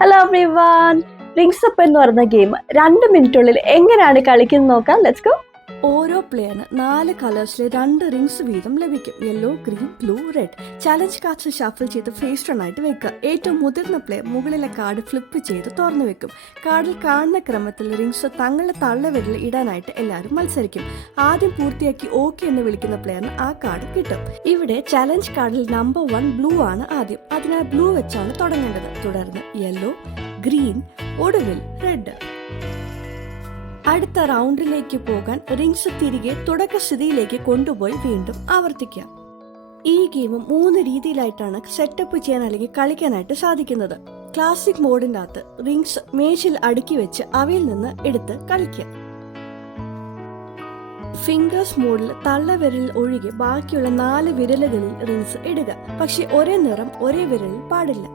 Hello everyone. Rings up എന്ന് പറയുന്ന game 2 മിനിറ്റുള്ളിൽ എങ്ങനെയാണ് കളിക്കുന്നത് നോക്കാം. Let's go. ഓരോ പ്ലെയറിന് 4 കളേഴ്സിലെ 2 റിങ്സ് വീതം ലഭിക്കും. Yellow, green, blue, red. Challenge cards shuffle ചെയ്ത് ഫേസ് റൺ ആയിട്ട് വെക്കുക. ഏറ്റവും മുതിർന്ന പ്ലെയർ മുകളിലെ കാർഡ് ഫ്ലിപ്പ് ചെയ്ത് തുറന്നു വെക്കും. കാർഡിൽ കാണുന്ന ക്രമത്തിൽ റിങ്സ് തങ്ങളുടെ തള്ളവിരൽ ഇടാനായിട്ട് എല്ലാവരും മത്സരിക്കും. ആദ്യം പൂർത്തിയാക്കി ഓക്കെ എന്ന് വിളിക്കുന്ന പ്ലെയറിന് ആ കാർഡ് കിട്ടും. ഇവിടെ ചലഞ്ച് കാർഡിൽ നമ്പർ 1 ബ്ലൂ ആണ് ആദ്യം. അതിനാൽ ബ്ലൂ വെച്ചാണ് തുടങ്ങേണ്ടത്. തുടർന്ന് യെല്ലോ, ഗ്രീൻ, ഒടുവിൽ റെഡ്. അടുത്ത റൗണ്ടിലേക്ക് പോകാൻ റിങ്സ് തിരികെ തുടക്കസ്ഥിതിയിലേക്ക് കൊണ്ടുപോയി വീണ്ടും ആവർത്തിക്കാം. ഈ ഗെയിം 3 രീതിയിലായിട്ടാണ് സെറ്റപ്പ് ചെയ്യാൻ അല്ലെങ്കിൽ കളിക്കാനായിട്ട് സാധിക്കുന്നത്. ക്ലാസിക് മോഡിന്റെ അകത്ത് റിങ്സ് മേശിൽ അടുക്കി വെച്ച് അവയിൽ നിന്ന് എടുത്ത് കളിക്കാം. ഫിംഗേഴ്സ് മോഡിൽ തള്ളവിരലിൽ ഒഴികെ ബാക്കിയുള്ള 4 വിരലുകളിൽ റിങ്സ് ഇടുക. പക്ഷെ ഒരേ നിറം ഒരേ വിരലിൽ പാടില്ല.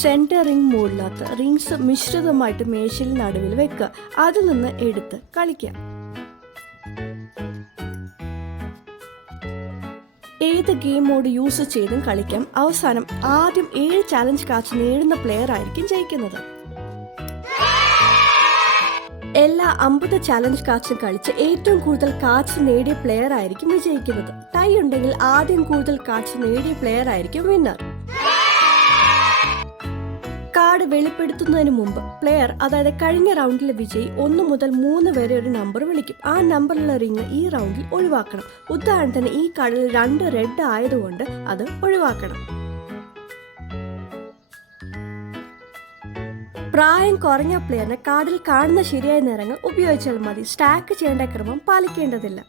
സെന്റർ റിംഗ് മോഡിനകത്ത് റിങ്സ് മിശ്രിതമായിട്ട് മേശയിൽ നടുവിൽ വെക്കുക. അതിൽ നിന്ന് എടുത്ത് കളിക്കാം. ഏത് ഗെയിം മോഡ് യൂസ് ചെയ്തും കളിക്കാം. അവസാനം ആദ്യം 7 ചാലഞ്ച് കാർഡ്സ് നേടുന്ന പ്ലെയർ ആയിരിക്കും ജയിക്കുന്നത്. എല്ലാ 50 ചാലഞ്ച് കാർഡ്സും കളിച്ച് ഏറ്റവും കൂടുതൽ കാർഡ്സ് നേടിയ പ്ലെയർ ആയിരിക്കും വിജയിക്കുന്നത്. ടൈ ഉണ്ടെങ്കിൽ ആദ്യം കൂടുതൽ കാർഡ്സ് നേടിയ പ്ലെയർ ആയിരിക്കും വിന്നർ. കാർഡ് വെളിപ്പെടുത്തുന്നതിന് മുമ്പ് പ്ലെയർ, അതായത് കഴിഞ്ഞ റൗണ്ടിലെ വിജയി 1 മുതൽ 3 വരെ ഒരു നമ്പർ വിളിക്കും. ആ നമ്പറിലുള്ള റിങ് ഈ റൗണ്ടിൽ ഒഴിവാക്കണം. ഉദാഹരണത്തിന് ഈ കാർഡിൽ 2 റെഡ് ആയതുകൊണ്ട് അത് ഒഴിവാക്കണം. പ്രായം കുറഞ്ഞ പ്ലെയറിന് കാർഡിൽ കാണുന്ന ശരിയായ നിറങ്ങൾ ഉപയോഗിച്ചാൽ മതി. സ്റ്റാക്ക് ചെയ്യേണ്ട ക്രമം പാലിക്കേണ്ടതില്ല.